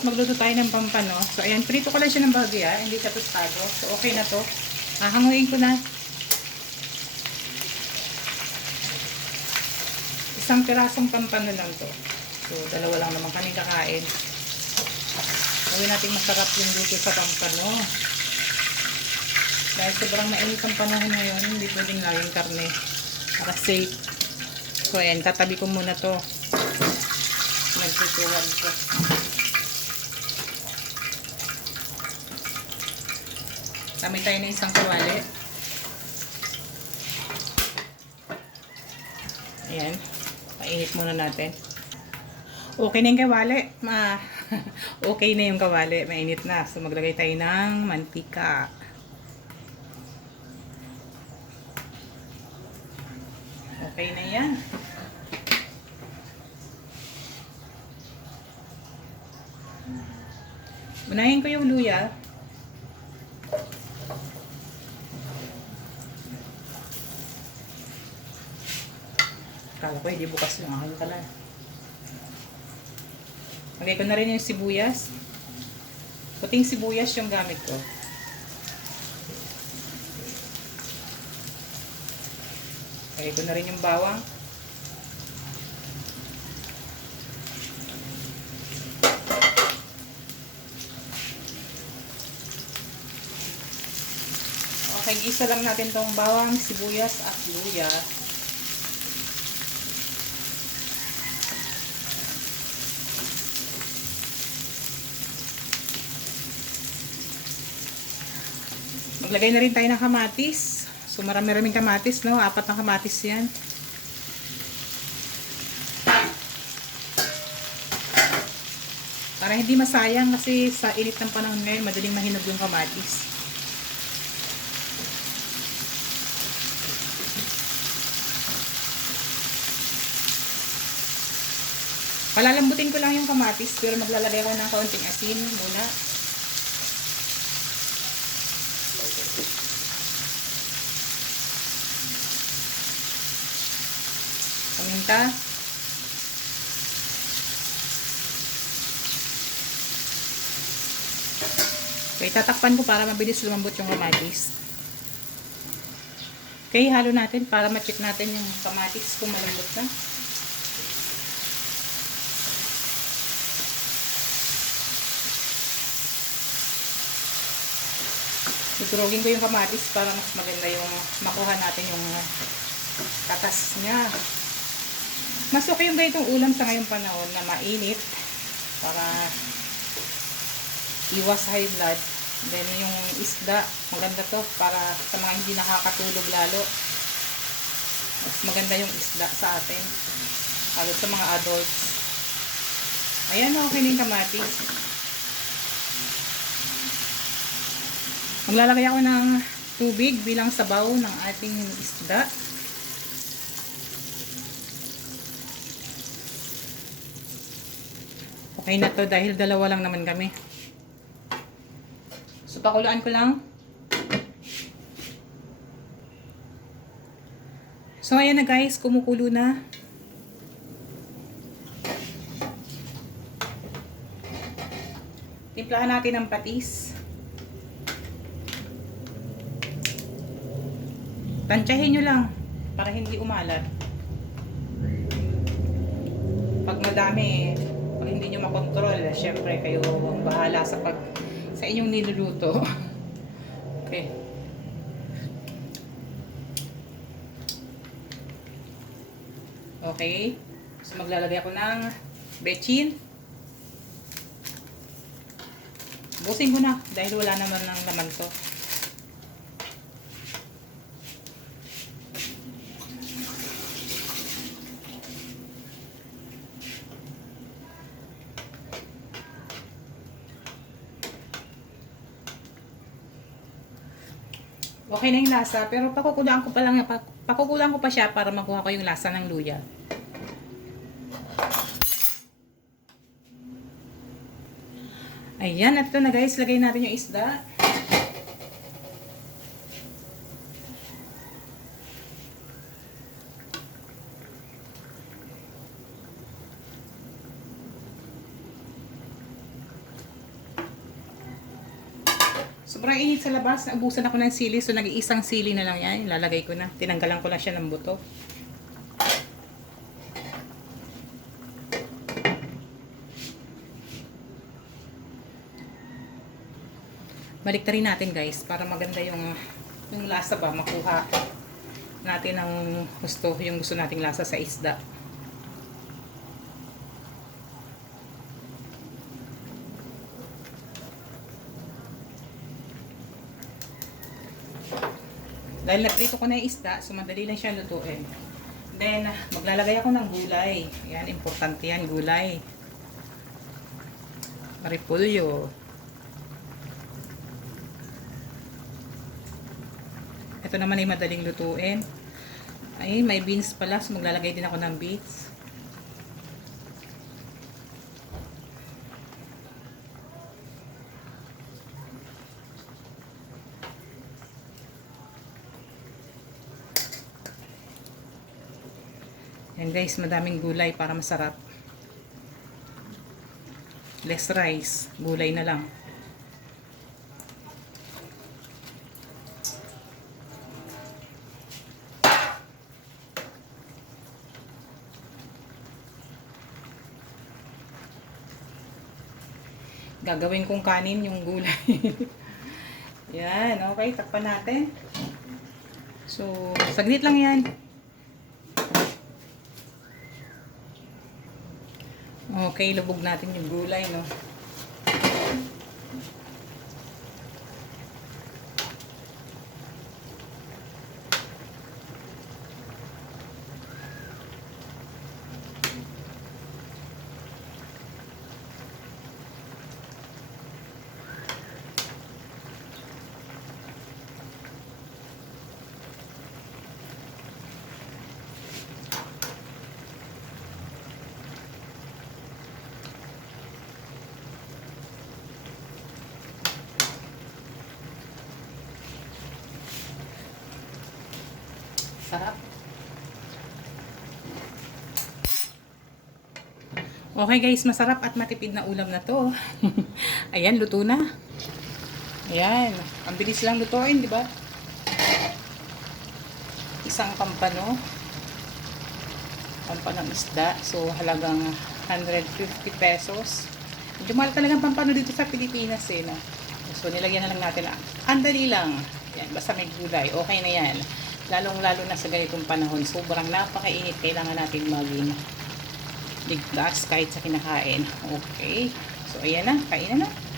guys, magluto tayo ng pampano. So ayan, prito ko lang siya ng bahagya, hindi siya tostado. So okay na to. Hanguin ko na. Isang pirasong pampano lang to. So dalawa lang naman kaming kakain. Gawin natin masarap yung luto sa pampano. Dahil sobrang mainit ang panahon ngayon, hindi pwedeng laging karne. Para safe. So ayan, tatabi ko muna to. Nagtutuwad ko. Tamay tayo ng isang kawali. Ayan. Painit muna natin. Okay na yung kawali. Okay na yung kawali. Mainit na. So maglagay tayo ng mantika. Okay na yan. Unahin ko yung luya. Kala ko hindi bukas yung aking pala. Lagay ko na rin yung sibuyas. Puting sibuyas yung gamit ko. Lagay ko na rin yung bawang. Okay, isa lang natin tong bawang, sibuyas at luya. Maglagay na rin tayo ng kamatis. So marami-raming kamatis, no? 4 na kamatis yan. Para hindi masayang kasi sa init ng panahon ngayon, madaling mahinog yung kamatis. Palalambutin ko lang yung kamatis, pero maglalagay ako ng kaunting asin muna. Paminta. Okay, tatakpan ko para mabilis lumambot yung kamatis. Okay, halo natin para ma-check natin yung kamatis kung malambot na. Tuturugin ko yung kamatis para mas maganda yung makuha natin yung katas niya. Mas okay yung ganitong ulam sa ngayong panahon na mainit para iwas high blood. Then yung isda, maganda to para sa mga hindi nakakatulog lalo. Mas maganda yung isda sa atin. Lalo sa mga adults. Ayan, okay na yung kamatis. Maglalagay ako ng tubig bilang sabaw ng ating isda. Okay na to dahil dalawa lang naman kami. So pakuluan ko lang. So ayan na guys, kumukulo na. Timplahan natin ng patis. Tansyahin nyo lang para hindi umalat. Pag madami, pag hindi nyo makontrol, syempre kayo ang bahala sa inyong niluluto. Okay. Okay. So maglalagay ako ng bechin. Busin ko na dahil wala naman ng laman to. Okay na yung lasa, pero pakukulaan ko pa siya para makuha ko yung lasa ng luya. Ayan, at ito na guys, lagay natin yung isda. Sobrang init sa labas. Naubusan ako ng sili. So, nag-iisang sili na lang yan. Ilalagay ko na. Tinanggalan ko lang siya ng buto. Baliktarin natin guys. Para maganda yung lasa ba. Makuha natin ang gusto. Yung gusto nating lasa sa isda. Dahil naprito ko na yung isda, so madali lang siya lutuin. Then, maglalagay ako ng gulay. Yan, importante yan, gulay. Repolyo. Ito naman ay madaling lutuin. Ay, may beans pala, so maglalagay din ako ng beans. Yan guys, madaming gulay para masarap. Less rice, gulay na lang. Gagawin kong kanin yung gulay. Yan, okay, takpan natin. So, saglit lang yan. Okay, lubog natin yung gulay, no? Sarap. Okay guys, masarap at matipid na ulam na to. Ayan, luto na. Ayan, ang bilis lang lutuin, di ba? Isang pampano. Pampanong isda. So, halagang 150 pesos. Medyo mahal talagang pampano dito sa Pilipinas eh, no? So, nilagyan na lang natin. Andali lang. Yan, basta may gulay. Okay na yan. Lalong-lalo na sa ganitong panahon. Sobrang napakainit. Kailangan natin maging ligtas kahit sa kinakain. Okay. So, ayan na. Kain na na.